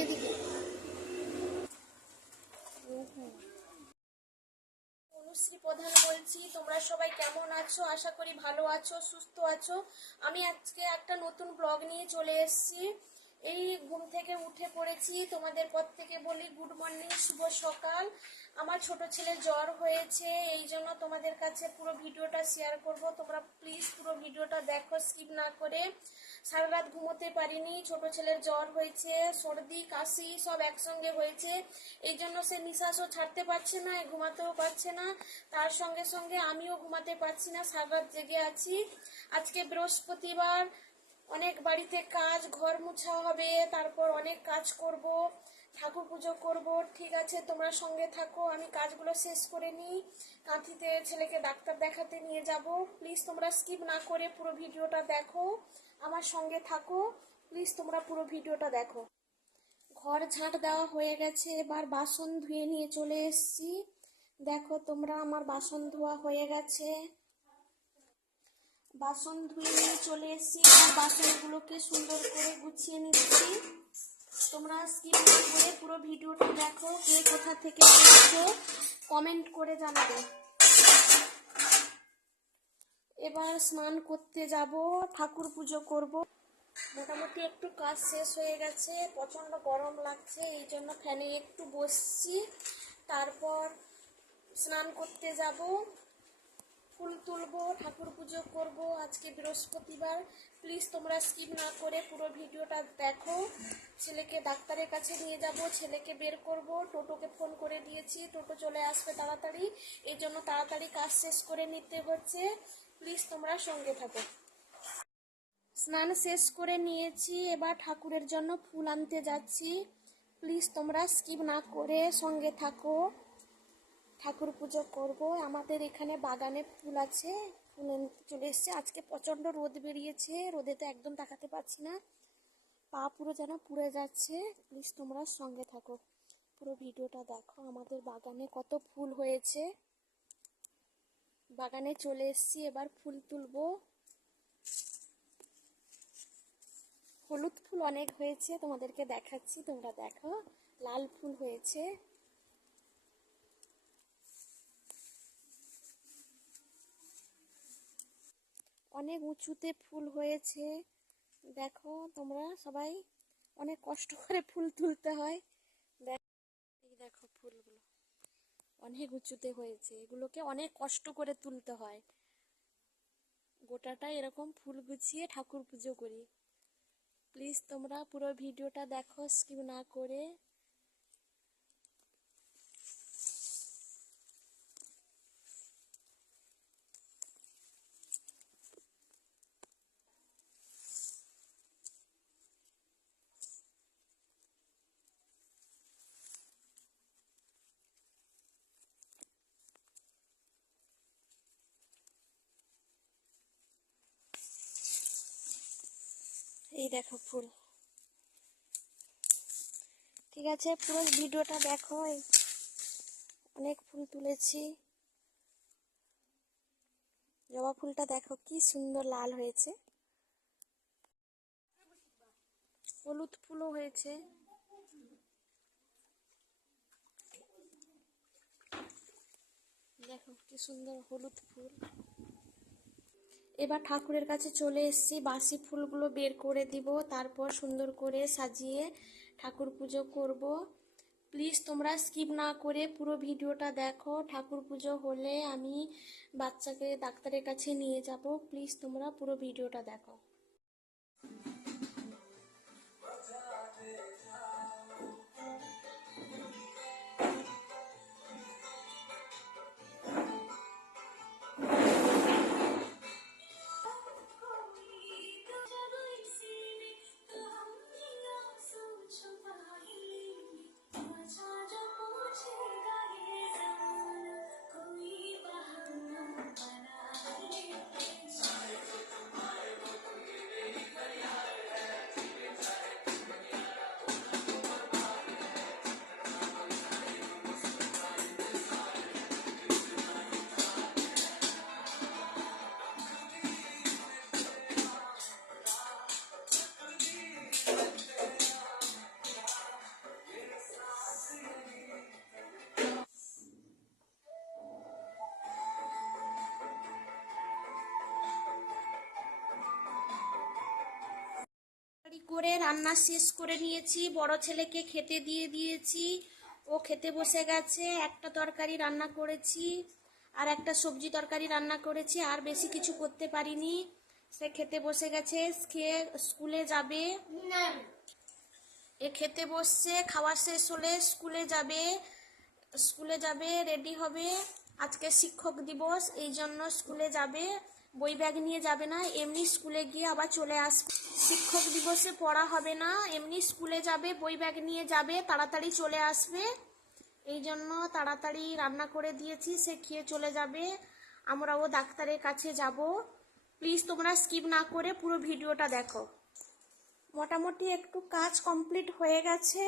এদিকে অনুশ্রী প্রধান বলছি। তোমরা সবাই কেমন আছো? আশা করি ভালো আছো, সুস্থ আছো। আমি আজকে একটা নতুন ব্লগ নিয়ে চলে এসেছি। এই ঘুম থেকে উঠে পড়েছি। তোমাদের প্রত্যেকে বলি গুড মর্নিং, শুভ সকাল। আমার ছোট ছেলে জ্বর হয়েছে, এই জন্য তোমাদের কাছে পুরো ভিডিওটা শেয়ার করব। তোমরা প্লিজ পুরো ভিডিওটা দেখো, স্কিপ না করে। সারা রাত ঘুমোতে পারিনি, ছোট ছেলের জ্বর হয়েছে, সর্দি কাশি সব একসঙ্গে হয়েছে। এই জন্য সে নিঃশ্বাসও ছাড়তে পারছে না, ঘুমাতেও পারছে না। তার সঙ্গে সঙ্গে আমিও ঘুমাতে পারছি না, সারা রাত জেগে আছি। আজকে বৃহস্পতিবার, অনেক বাড়িতে কাজ, ঘর মুছা হবে, তারপর অনেক কাজ করব, ঠাকুর পুজো করব। ঠিক আছে, তোমরা সঙ্গে থাকো, আমি কাজগুলো শেষ করে নিই। কাঁথিতে ছেলেকে ডাক্তার দেখাতে নিয়ে যাব। প্লিজ তোমরা স্কিপ না করে পুরো ভিডিওটা দেখো, আমার সঙ্গে থাকো। প্লিজ তোমরা পুরো ভিডিওটা দেখো। ঘর ঝাঁট দেওয়া হয়ে গেছে, এবার বাসন ধুয়ে নিয়ে চলে এসেছি। দেখো তোমরা, আমার বাসন ধোয়া হয়ে গেছে। বাসন ধুয়ে নিয়ে চলে এসেছি, আর বাসনগুলোকে সুন্দর করে গুছিয়ে নিচ্ছি। তোমরা স্কিপ না করে পুরো ভিডিওটা দেখো। কে কোথা থেকে দেখছো কমেন্ট করে জানাবে। এবার স্নান করতে যাব, ঠাকুর পুজো করব। মোটামুটি একটু কাজ শেষ হয়ে গেছে, প্রচণ্ড গরম লাগছে, এই জন্য ফ্যানে একটু বসছি। তারপর স্নান করতে যাব, ফুল তুলবো, ঠাকুর পুজো করব। আজকে বৃহস্পতিবার। প্লিজ তোমরা স্কিপ না করে পুরো ভিডিওটা দেখো। ছেলেকে ডাক্তারের কাছে নিয়ে যাব, ছেলেকে বের করব। টোটোকে ফোন করে দিয়েছি, টোটো চলে আসবে তাড়াতাড়ি, এই জন্য তাড়াতাড়ি কাজ শেষ করে নিতে হচ্ছে। প্লিজ তোমরা সঙ্গে থাকো। স্নান শেষ করে নিয়েছি, এবার ঠাকুরের জন্য ফুল আনতে যাচ্ছি। প্লিজ তোমরা স্কিপ না করে সঙ্গে থাকো। ঠাকুর পুজো করব। আমাদের এখানে বাগানে ফুল আছে, ফুল আনতে চলে এসছে। আজকে প্রচণ্ড রোদ বেরিয়েছে, রোদে তো একদম তাকাতে পারছি না, পা পুরো যেন পুড়ে যাচ্ছে। প্লিজ তোমরা সঙ্গে থাকো, পুরো ভিডিওটা দেখো। আমাদের বাগানে কত ফুল হয়েছে। বাগানে চলে এসছি, এবার ফুল তুলবো। হলুদ ফুল অনেক হয়েছে, তোমাদেরকে দেখাচ্ছি, তোমরা দেখো। লাল ফুল হয়েছে। অনেক উঁচুতে ফুল হয়েছে, দেখো তোমরা সবাই। অনেক কষ্ট করে ফুল তুলতে হয়। এই দেখো ফুলগুলো অনেক উঁচুতে হয়েছে, এগুলোকে অনেক কষ্ট করে তুলতে হয়। গোটাটা এরকম ফুল গুছিয়ে ঠাকুর পুজো করি। প্লিজ তোমরা পুরো ভিডিওটা দেখো, স্কিপ না করে। এই দেখো ফুল। ঠিক আছে, পুরো ভিডিওটা দেখো। অনেক ফুল তুলেছি। জবা ফুলটা দেখো কি সুন্দর লাল হয়েছে। হলুদ ফুলও হয়েছে। দেখো কি সুন্দর হলুদ ফুল। এবার ঠাকুরের কাছে চলে এসেছি, বাসি ফুলগুলো বের করে দিব, তারপর সুন্দর করে সাজিয়ে ঠাকুর পুজো করব। প্লিজ তোমরা স্কিপ না করে পুরো ভিডিওটা দেখো। ঠাকুর পুজো হলে আমি বাচ্চাকে ডাক্তারের কাছে নিয়ে যাব। প্লিজ তোমরা পুরো ভিডিওটা দেখো। করে রান্না শেষ করে নিয়েছি, বড় ছেলেকে খেতে দিয়ে দিয়েছি, ও খেতে বসে গেছে। একটা তরকারি রান্না করেছি আর একটা সবজি তরকারি রান্না করেছি, আর বেশি কিছু করতে পারিনি। সে খেতে বসে গেছে, খেয়ে স্কুলে যাবে। এ খেতে বসছে, খাওয়া শেষ হলে স্কুলে যাবে, রেডি হবে। আজকে শিক্ষক দিবস, এই জন্য স্কুলে যাবে। বই ব্যাগ নিয়ে যাবে না, এমনি স্কুলে গিয়ে আবার চলে আসবে। শিক্ষক দিবসে পড়া হবে না, এমনি স্কুলে যাবে, বই ব্যাগ নিয়ে যাবে, তাড়াতাড়ি চলে আসবে। এই জন্য তাড়াতাড়ি রান্না করে দিয়েছি, সে খেয়ে চলে যাবে। আমরাও ডাক্তারের কাছে যাব। প্লিজ তোমরা স্কিপ না করে পুরো ভিডিওটা দেখো। মোটামুটি একটু কাজ কমপ্লিট হয়ে গেছে।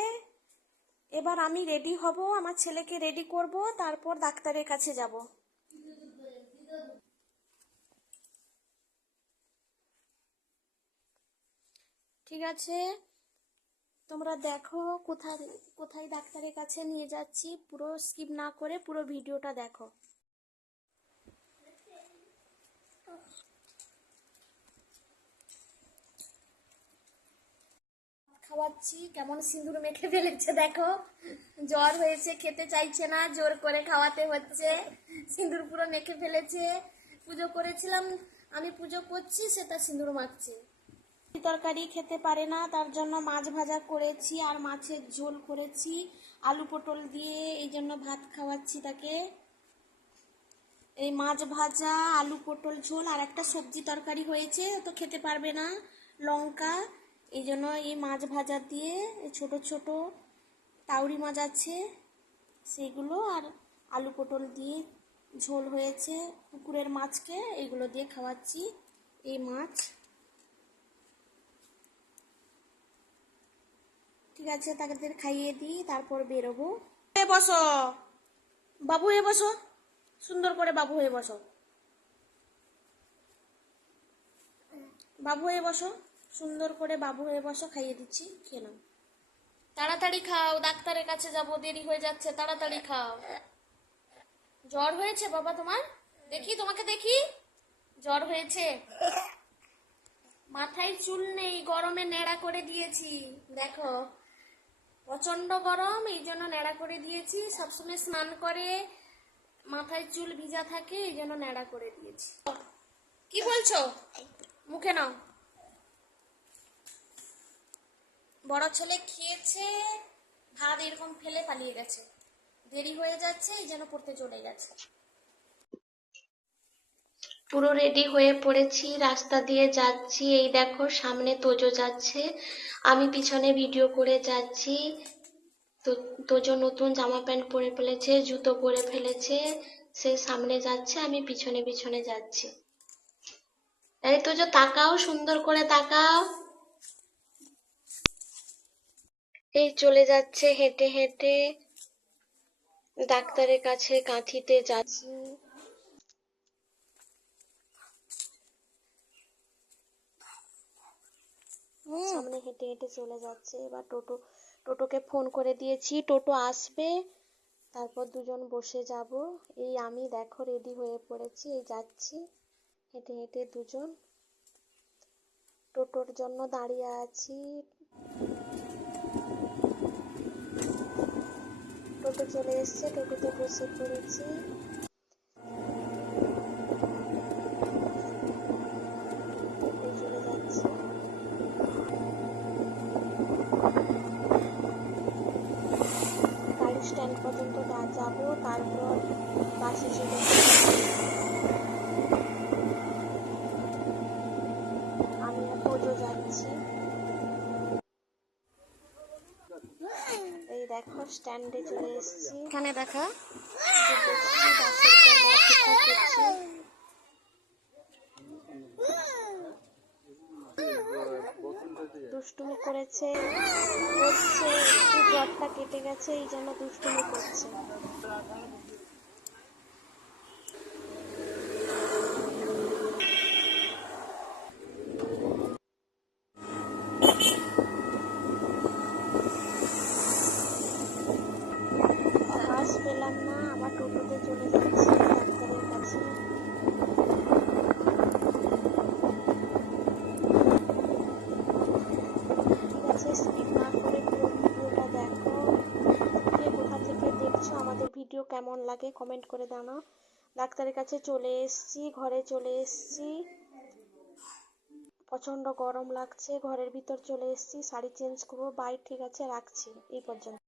এবার আমি রেডি হব, আমার ছেলেকে রেডি করব, তারপর ডাক্তারের কাছে যাব। ঠিক আছে, তোমরা দেখো কোথায় কোথায় ডাক্তারের কাছে নিয়ে যাচ্ছি। পুরো স্কিপ না করে পুরো ভিডিওটা দেখো। খাওয়াচ্ছি, কেমন সিঁদুর মেখে ফেলেছে দেখো। জ্বর হয়েছে, খেতে চাইছে না, জোর করে খাওয়াতে হচ্ছে। সিঁদুর পুরো মেখে ফেলেছে। পুজো করেছিলাম, আমি পুজো করছি, সেটা সিঁদুর মাখছে। তরকারি খেতে পারে না, তার জন্য মাছ ভাজা করেছি আর মাছের ঝোল করেছি আলু পটল দিয়ে, এই জন্য ভাত খাওয়াচ্ছি তাকে। এই মাছ ভাজা, আলু পটল ঝোল আর একটা সবজি তরকারি হয়েছে, তো খেতে পারবে না, লঙ্কা। এই জন্য এই মাছ ভাজা দিয়ে, ছোট ছোট তাউরি মাছ আছে সেইগুলো, আর আলু পটল দিয়ে ঝোল হয়েছে পুকুরের মাছকে, এইগুলো দিয়ে খাওয়াচ্ছি এই মাছ। ঠিক আছে, তাদের খাইয়ে দিই, তারপর বেরোবো। বসো বাবু, হয়ে বসো, সুন্দর করে বাবু হয়ে বসো, বাবু হয়ে বসো, সুন্দর করে বাবু হয়ে বসো, খাইয়ে দিচ্ছি, খেয়ে নাও। তাড়াতাড়ি খাও, ডাক্তারের কাছে যাবো, দেরি হয়ে যাচ্ছে, তাড়াতাড়ি খাও। জ্বর হয়েছে বাবা তোমার? দেখি তোমাকে, দেখি জ্বর হয়েছে। মাথায় চুল নেই, গরমে ন্যাড়া করে দিয়েছি, দেখো প্রচন্ড গরম, এই জন্য ন্যাড়া করে দিয়েছি। সবসময় স্নান করে, মাথায় চুল ভিজা থাকে, এই জন্য ন্যাড়া করে দিয়েছি। কি বলছো? মুখে নাও। বড় ছেলে খেয়েছে, ভাত এরকম ফেলে পালিয়ে গেছে, দেরি হয়ে যাচ্ছে, এই জন্য পড়তে চলে গেছে। পুরো রেডি হয়ে পড়েছি, রাস্তা দিয়ে যাচ্ছি। এই দেখো সামনে তোজো যাচ্ছে, আমি পিছনে ভিডিও করে যাচ্ছি। তোজো নতুন জামা প্যান্ট পরে ফেলেছে, জুতো পরে ফেলেছে, সে সামনে যাচ্ছে, আমি পিছনে পিছনে যাচ্ছি। এই তোজো তাকাও, সুন্দর করে তাকাও। এই চলে যাচ্ছে হেঁটে হেঁটে, ডাক্তারের কাছে কাঁথিতে যাচ্ছি। সামনে হেঁটে হেঁটে চলে যাচ্ছে। এবার টোটোকে ফোন করে দিয়েছি, টোটো আসবে, তারপর দুজন বসে যাব। এই আমি দেখো রেডি হয়ে পড়েছি, এই যাচ্ছি হেঁটে হেঁটে দুজন, টোটোর জন্য দাঁড়িয়ে আছি। টোটো চলে এসছে, টোটোতে বসে পড়েছি। চলে যাচ্ছি, গাড়ি স্ট্যান্ড পর্যন্ত যাবো, তারপর বাসে চলে আমি আর তোজো যাচ্ছি। এই দেখো স্ট্যান্ডে চলে এসেছি, এখানে দেখা বাসের জন্য অপেক্ষা করছি। দুষ্টুমি করেছে, করছে, একটু জ্বরটা কেটে গেছে, এই জন্য দুষ্টুমি করছে। বাস পেলাম না, আবার টোটোতে চলে যাচ্ছি ডাক্তারের কাছে। ভিডিও কেমন লাগে কমেন্ট করে জানাও। ডাক্তারের কাছে চলে এসেছি, ঘরে চলে এসেছি, প্রচণ্ড গরম লাগছে, ঘরের ভিতর চলে এসেছি, শাড়ি চেঞ্জ করবো। বাই, ঠিক আছে, রাখছি এই পর্যন্ত।